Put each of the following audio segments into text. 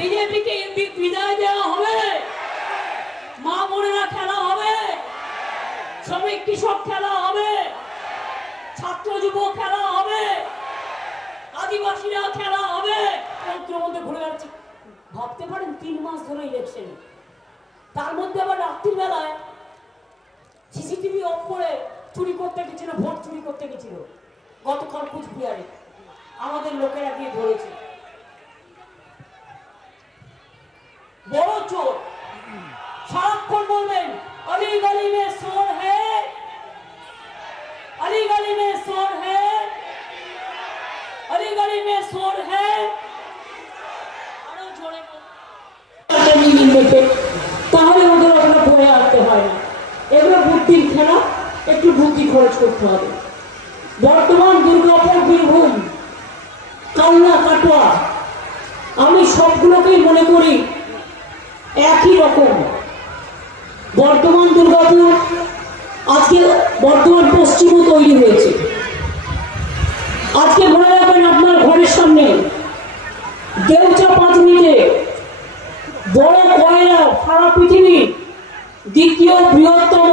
বিজেপিকে বিদায় দেওয়া হবে? মা বোনেরা খেলা হবে? শ্রমিক কৃষক খেলা হবে? ছাত্র যুব খেলা হবে? আদিবাসীরা খেলা হবে? সমুদ্রের মধ্যে ঘুরে বেড়াচ্ছে। ভাবতে পারেন, তিন মাস ধরে ইলেকশন তার মধ্যে আবার রাত্রির বেলায় সিসিটিভি অফ করে চুরি করতে গেছিল, ভোট চুরি করতে গেছিল। গতকাল কুচবিহারে। আমাদের লোকেরা গিয়ে ধরেছে বড় চোর সারাক্ষণ বলবেন অলি গলি মে সোর হে অলি গলি মে সোর হে অলি গলি মে সোর হে আরও জোরে বলুন। একটা মিলিয়ে নেবে তাহলে ওদের ওখানে পড়ে আনতে হয় না এগুলো বুদ্ধির খেলা একটু বুদ্ধি খরচ করতে হবে। বর্তমান দুর্গাপুর বীরভূম কালনা কাটোয়া। আমি সবগুলোকেই মনে করি একই রকম। বর্তমান দুর্গাপুর আজকে বর্তমান পশ্চিমও তৈরি হয়েছে। আজকে মনে রাখবেন আপনার ঘরের সামনে দেউচা পাঁচ মিনিটে বড় কয়লা, সারা পৃথিবীর দ্বিতীয় বৃহত্তম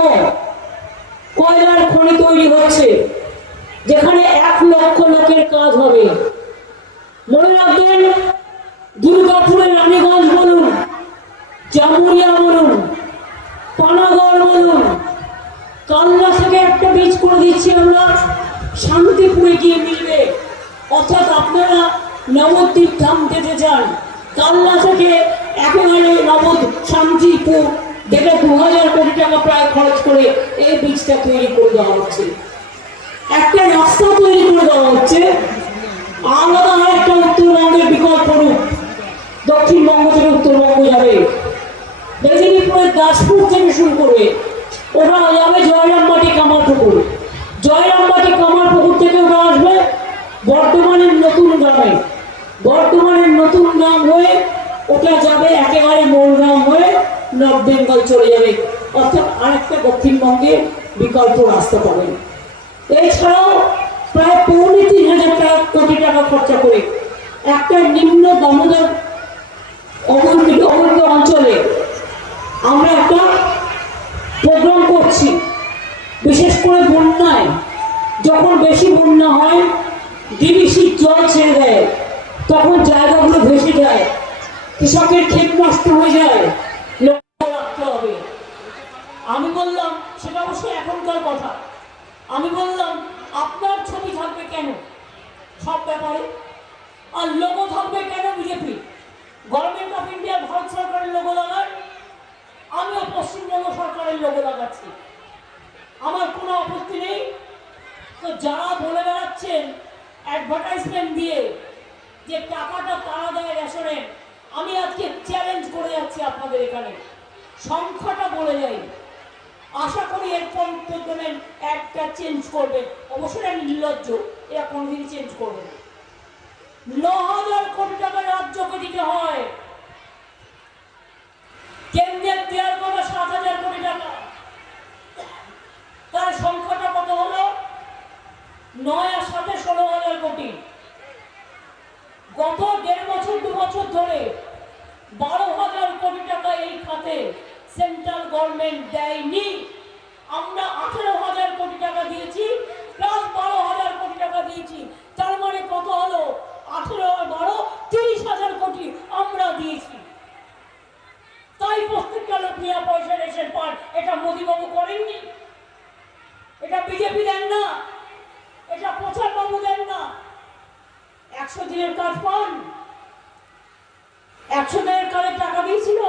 কয়লার খনি তৈরি হচ্ছে, যেখানে এক লক্ষ লোকের কাজ হবে। মনে রাখবেন, দুর্গাপুরের রানীগঞ্জ বলুন, জামুরিয়া বলুন, পানাগড় বলুন কাল্লা থেকে একটা বীজ করে দিচ্ছি আমরা, শান্তিপুরে গিয়ে মিলবে। অর্থাৎ আপনারা নবদ্বীপ ধাম যেতে চান কাল্লা থেকে একেবারে নবদ শান্তিপুর যেটা দু হাজার কোটি টাকা প্রায় খরচ করে এই বীজটা তৈরি করে দেওয়া হচ্ছে। একটা রাস্তা তৈরি করে দেওয়া হচ্ছে। আলাদা আর একটা উত্তরবঙ্গের বিকল্প রূপ। দক্ষিণবঙ্গ থেকে উত্তরবঙ্গ যাবে। মেদিনীপুরের দাসপুর থেকে শুরু করে ওরা যাবে জয়রামবাটি কামারপুকুর। জয়রামবাটি কামারপুকুর থেকে ওরা আসবে বর্তমানের নতুন গ্রামে। বর্তমানের নতুন গ্রাম হয়ে ওটা যাবে একেবারে মোরগ্রাম হয়ে নর্থ বেঙ্গল চলে যাবে। অর্থাৎ আরেকটা দক্ষিণবঙ্গের বিকল্প রাস্তা পাবেন এছাড়াও প্রায় পৌনে তিন হাজার টাকা কোটি টাকা খরচা করে একটা নিম্ন দামোদর অবহেলিত অবহেলিত অঞ্চলে আমরা একটা প্রোগ্রাম করছি। বিশেষ করে বন্যায়। যখন বেশি বন্যা হয় ডিবিসির জল ছেড়ে দেয়। তখন জায়গাগুলো ভেসে যায়। কৃষকের ক্ষেত নষ্ট হয়ে যায় লক্ষ্য রাখতে হবে আমি বললাম, সেটা অবশ্যই এখনকার কথা। আমি বললাম, আপনার ছবি থাকবে কেন? সব ব্যাপারে। আর লোগো থাকবে কেন BJP government of India Bharat সরকারের লোগো লাগায়। আমিও পশ্চিমবঙ্গ সরকারের লোগো লাগাচ্ছি। আমার কোনো আপত্তি নেই। তো যারা বলে বেড়াচ্ছেন অ্যাডভার্টাইজমেন্ট দিয়ে যে টাকাটা তারা দেয় রেশনে আমি আজকে চ্যালেঞ্জ করে যাচ্ছি আপনাদের এখানে। সংখ্যাটা বলে যাই। আশা করি এরপর উত্তর একটা চেঞ্জ করবে। অবশ্যই আমি নির্লজ্জ, এরা কোনোদিনই চেঞ্জ করবে না। ন হাজার কোটি টাকা রাজ্যকে দিতে হয় কেন্দ্রের দেওয়ার কথা সাত হাজার কোটি টাকা তার সংখ্যাটা কত হলো নয় আর সাথে ষোলো হাজার কোটি গত দেড় বছর দু বছর ধরে বারো হাজার কোটি টাকা এই খাতে সেন্ট্রাল গভর্নমেন্ট দেয়নি। আমরা আঠেরো হাজার কোটি টাকা দিয়েছি প্লাস বারো হাজার কোটি টাকা দিয়েছি। তার মানে কত হলো? আঠেরো, বারো, তিরিশ হাজার কোটি আমরা দিয়েছি। তাই প্রত্যেকটা লোক বিনা পয়সা রেশন পান, এটা মোদীবাবু করেননি। এটা বিজেপি দেন না। এটা বাবু দেন না। একশো দিনের কাজ পান। একশো দিনের কাজের টাকা দিয়েছিল।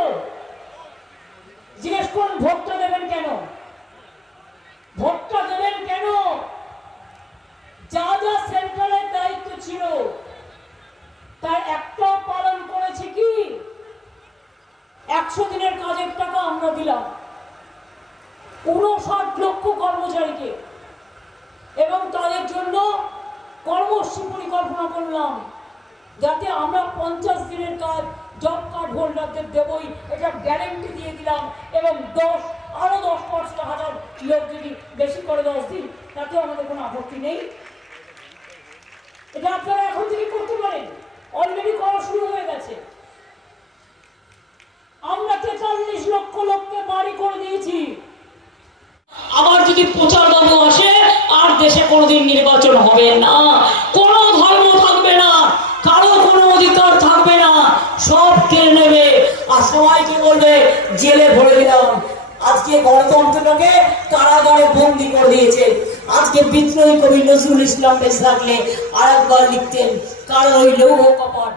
জিজ্ঞেস করুন ভোটটা দেবেন কেন? ভোটটা দেবেন কেন? যা যা সেন্ট্রালের দায়িত্ব ছিল তার একটা পালন করেছে কি? একশো দিনের কাজের টাকা আমরা দিলাম। উনষাট লক্ষ কর্মচারীকে। এবং তাদের জন্য কর্মসূচি পরিকল্পনা করলাম। যাতে আমরা পঞ্চাশ দিনের কাজ জব কার্ড হোল্ডারদের দেবই গ্যারেন্টি দিয়ে দিলাম। এবং দশ, আরও দশ হাজার লোক যদি বেশি করে দশ দিন, তাতেও আমাদের কোনো আপত্তি নেই। এটা আপনারা এখন থেকে করতে পারেন। অলরেডি করা শুরু হয়ে গেছে। আমরা তেতাল্লিশ লক্ষ লোককে বাড়ি করে দিয়েছি। আবার যদি প্রচার বাবু আসে, আর দেশে কোনোদিন নির্বাচন হবে না। কোনো ধর্ম থাকবে না কারও কোনো অধিকার থাকবে না সব কেড়ে নেবে আর সবাইকে বলবে জেলে ভরে দিলাম। আজকে গণতন্ত্রটাকে কারাগারে বন্দি করে দিয়েছে। আজকে বিদ্রোহী কবি নজরুল ইসলাম বেঁচে থাকলে আরেকবার লিখতেন কারও ওই লৌহ কপাট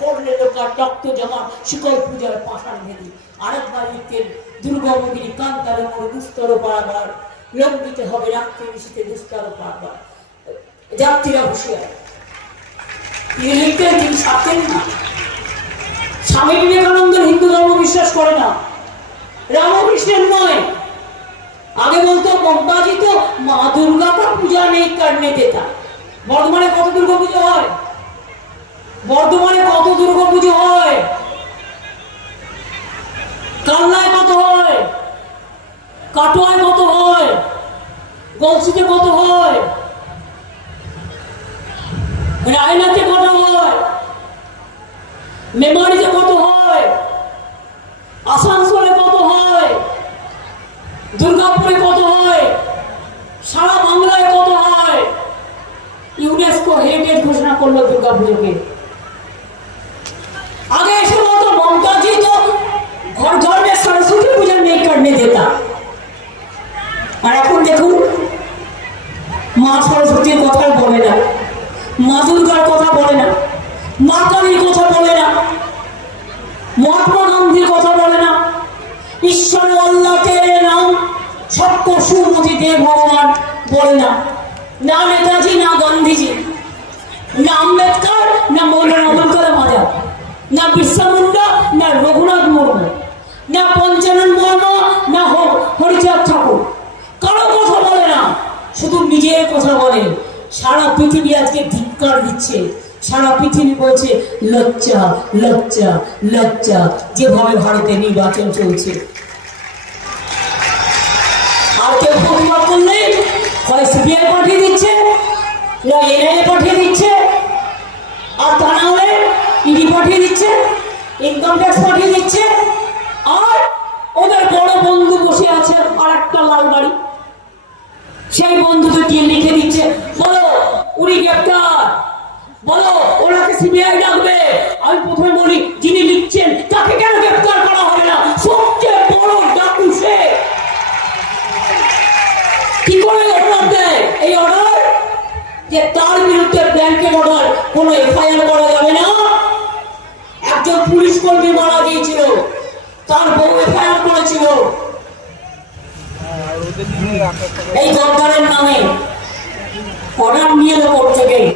করলে লোকার রক্ত জমা, শিকল পূজার ভেদি। আরেকবার লিখতেন দুর্গমগিরি কান্তার উপর দুস্তর পারাবার লোক দিতে হবে রাত্রি নিশীতে দুস্তর পারাবার যাত্রীরা হুঁশিয়ার তিনি লিখতেন, তিনি ছাড়তেন না। স্বামী বিবেকানন্দ করে না। রামকৃষ্ণের নয়। আগে বলতো মমতাজি তো মা দুর্গাটা পূজা নেই কারণে দেতা বর্ধমানে কত দুর্গা পুজো হয়? বর্ধমানে কত দুর্গা পুজো হয়? কালনায় কত হয়? কাটোয়ায় কত হয়? গলসিতে কত হয়? রায়নাতে কত হয়? মেমোরি করলো দুর্গাপুজোকে आगे ऐसे बोल तो ममता जी तो घर घर में सरस्वती पूजा नहीं करने देता আর এখন দেখুন মা সরস্বতীর কথা বলে না মা দুর্গার কথা বলে না মা কালীর কথা বলে না মহাত্মা গান্ধীর কথা বলে না ঈশ্বর আল্লাহ তেরে নাম সত্য সুমতি দেব ভগবান বলে না না নেতাজি না গান্ধীজি না আম্বেদকর, না মৌলানা আবুল কালাম আজাদ না বিরসা মুন্ডা, না রঘুনাথ মুর্মু। না পঞ্চানন বর্মা, না হরিচাঁদ ঠাকুর। কারও কথা বলে না, শুধু নিজের কথা বলে। সারা পৃথিবী আজকে ধিক্কার দিচ্ছে। সারা পৃথিবী বলছে, লজ্জা লজ্জা লজ্জা। যেভাবে ভারতে নির্বাচন চলছে। আর কেউ ইনকাম ট্যাক্স পাঠিয়ে দিচ্ছে। আর ওদের বড় বন্ধু বসে আছে আর একটা লাল বাড়ি। সেই বন্ধুকে লিখে দিচ্ছে? বলো, উনি গ্রেপ্তার। বলো, ওনাকে সিবিআই ডাকবে। আমি প্রথমে বলি, যিনি লিখছেন, তাকে কেন গ্রেপ্তার করা হবে না? সবচেয়ে বড় ডাকু সে। কি করে অর্ডার দেয়? এই অর্ডার? যে তার বিরুদ্ধে ব্যাংকের অর্ডার কোনো এফআইআর করা যাবে না। কর্মী মারা গিয়েছিল। তার বউ এফআইআর করেছিল। এই সরকারের নামে অর্ডার নিয়ে কোর্ট থেকে।